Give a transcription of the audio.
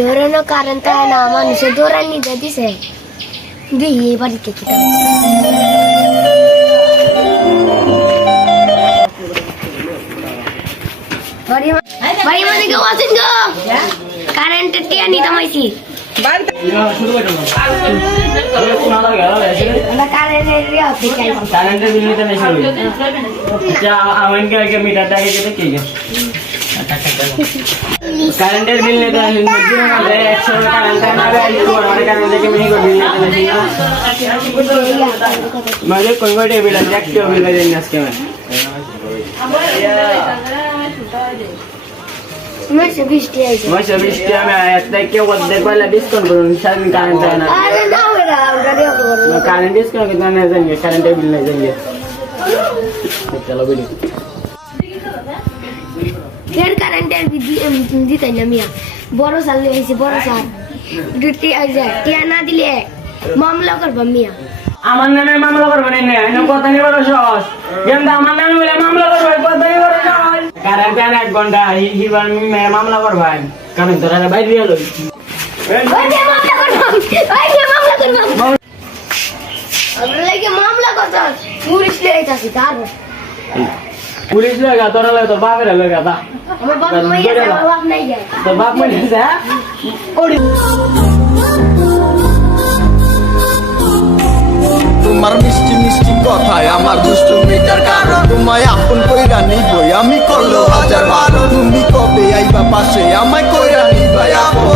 ఎవరైనా కారంతా ఆయన మనిషి దూరాన్ని గదిసే ఇది ఏ బారికి కితా बड़ी मजे के वासिंग करंट टिया नहीं तमाइसी बांध शुरू कर दो अरे कुणाला घाला ऐसे अंदर करंट रे होते क्या करंट बिल में तो नहीं शुरू क्या आवन के मीटर टाके के ठीक है करंट बिल ने तो मजदूर ना ले 100 करंट ना ले और हमारे करंट के में ही को बिल नहीं मुझे कोई बिल एक्टिव बिल देना इसके में मैं सबिष्टी है में आया था कि वो देख वाला डिस्काउंट करूँ शायद करंट है ना अरे ना मेरा उधर मैं करंट डिस्काउंट कितना नहीं देंगे करंट बिल नहीं देंगे चलो बिल फिर करंट दी ता नमिया बड़ो साल ले ऐसे बड़ो साल ड्यूटी आ जाए टिया ना दिले मामला कर बमिया আমার নামে মামলা করবেন না এনে কথা নি বড় সহজ কিন্তু আমার নামে বলে মামলা করবেন কথা নি বড় সহজ কারণ কেন এক ঘন্টা হিবার মামলা করবেন কারণ তোরা বাইরে দিয়ে লই ओए मामला कर अब लेके मामला कर पुलिस ले जा सितार पुलिस लगा तोरा लगा तो बाप रे लगा था हमें बाप में ये बाप नहीं गए तो बाप में जा ओड़ी তোমার মিষ্টি মিষ্টি কথায় আমার দুষ্টুমিটার কারণ তোমায় আপন কইরা নিবই আমি করলো হাজার বার তুমি কবে আইবা পাশে আমায় কইরা নিবাই আপন